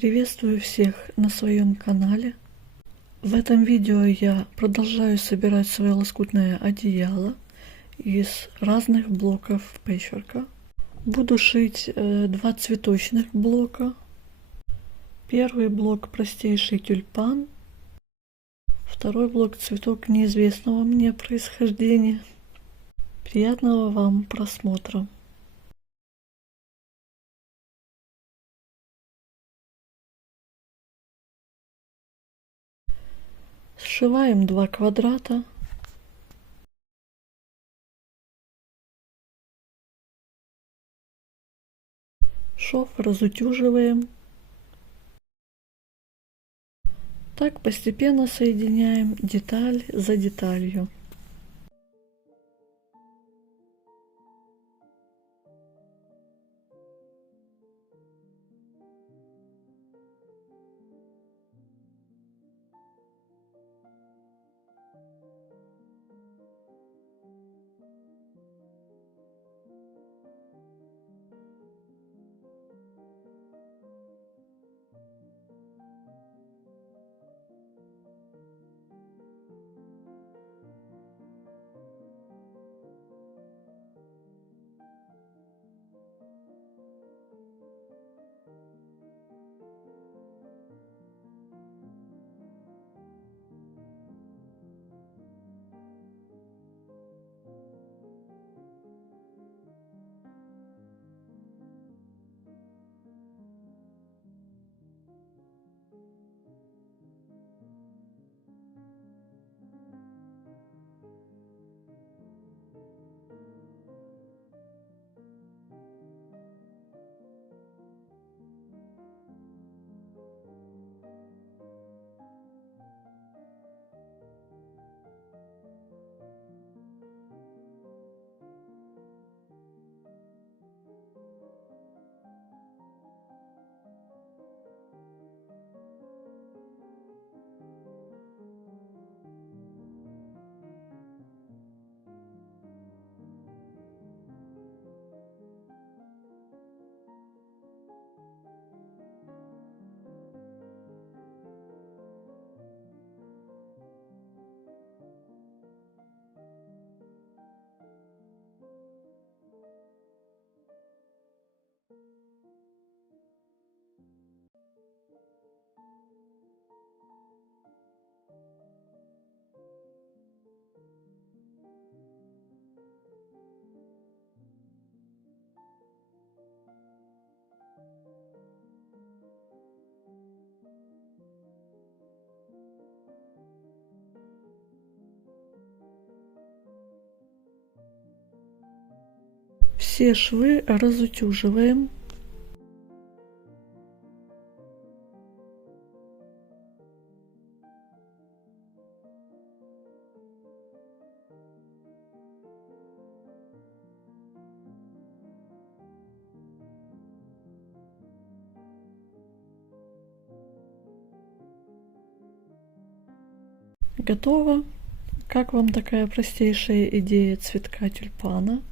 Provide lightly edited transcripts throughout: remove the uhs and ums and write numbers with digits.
Приветствую всех на своем канале. В этом видео я продолжаю собирать свое лоскутное одеяло из разных блоков пэчворка. Буду шить два цветочных блока. Первый блок простейший тюльпан. Второй блок цветок неизвестного мне происхождения. Приятного вам просмотра. Сшиваем 2 квадрата. Шов разутюживаем. Так постепенно соединяем деталь за деталью. Все швы разутюживаем. Готово. Как вам такая простейшая идея цветка тюльпана?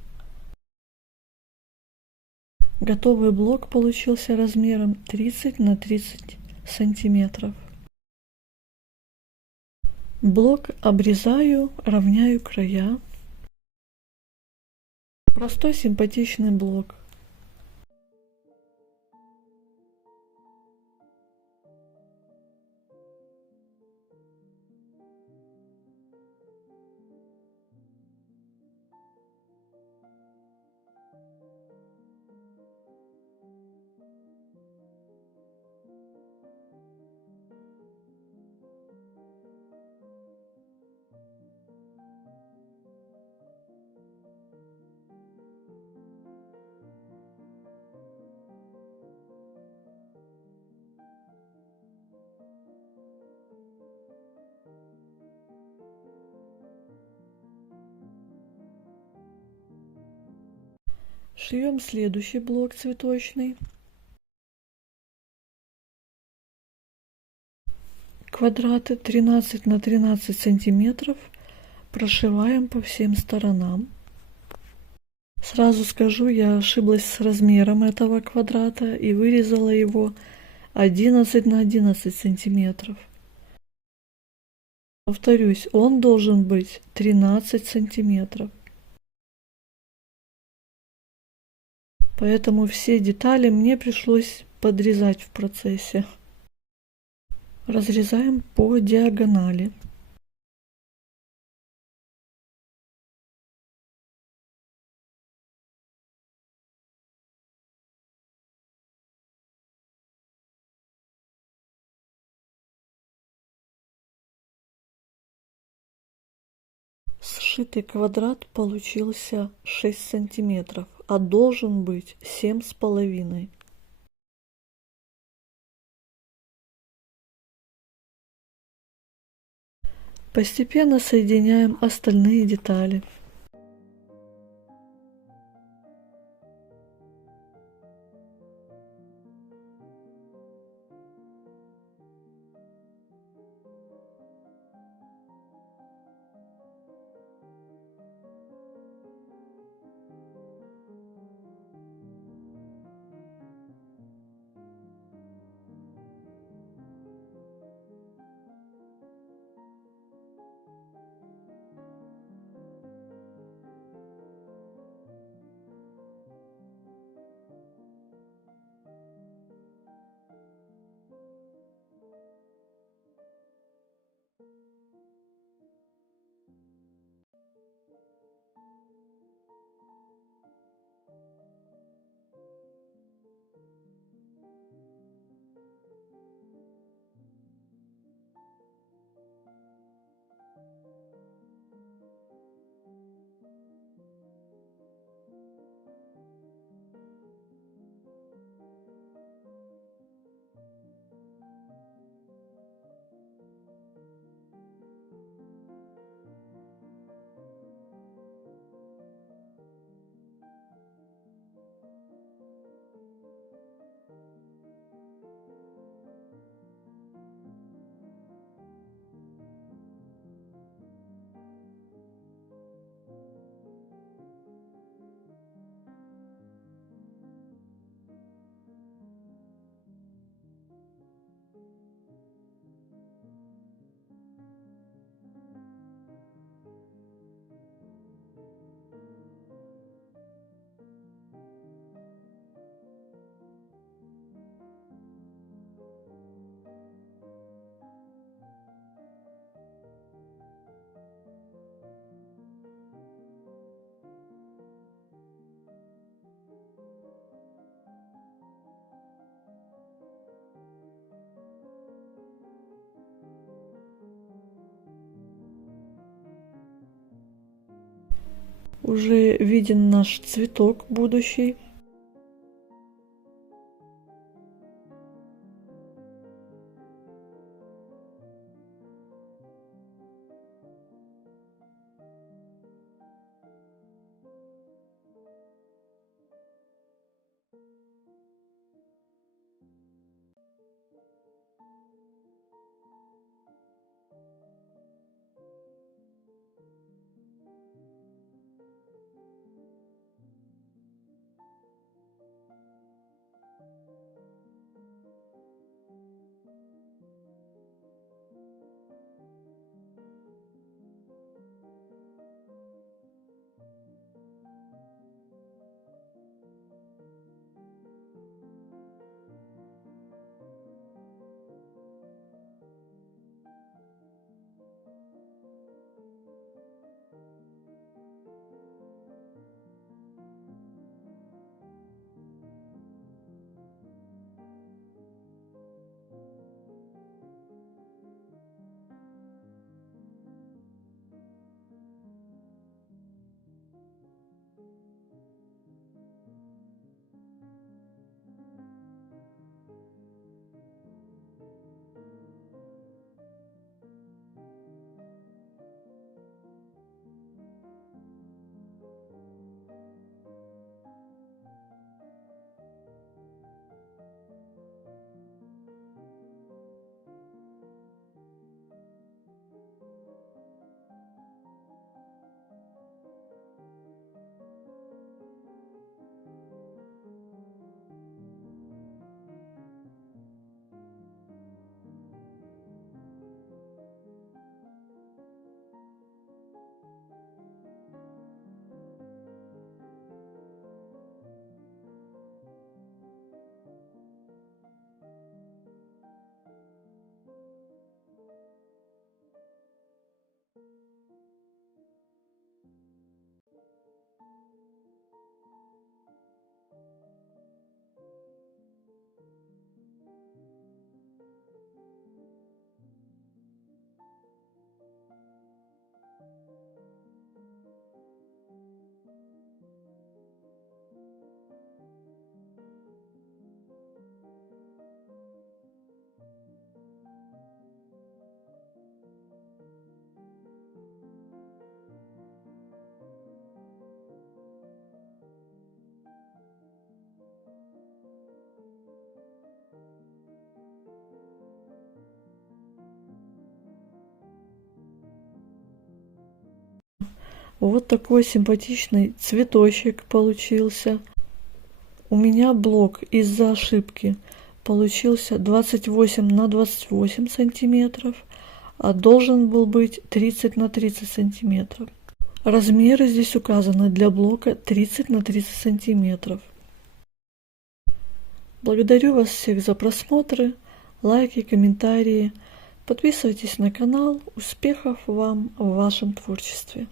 Готовый блок получился размером 30 на 30 сантиметров. Блок обрезаю, равняю края. Простой симпатичный блок. Шьем следующий блок цветочный. Квадраты 13 на 13 сантиметров прошиваем по всем сторонам. Сразу скажу, я ошиблась с размером этого квадрата и вырезала его 11 на 11 сантиметров. Повторюсь, он должен быть 13 сантиметров. Поэтому все детали мне пришлось подрезать в процессе. Разрезаем по диагонали. Сшитый квадрат получился 6 сантиметров, а должен быть 7,5. Постепенно соединяем остальные детали. Уже виден наш цветок будущий. Вот такой симпатичный цветочек получился. У меня блок из-за ошибки получился 28 на 28 сантиметров, а должен был быть 30 на 30 сантиметров. Размеры здесь указаны для блока 30 на 30 сантиметров. Благодарю вас всех за просмотры, лайки, комментарии. Подписывайтесь на канал. Успехов вам в вашем творчестве!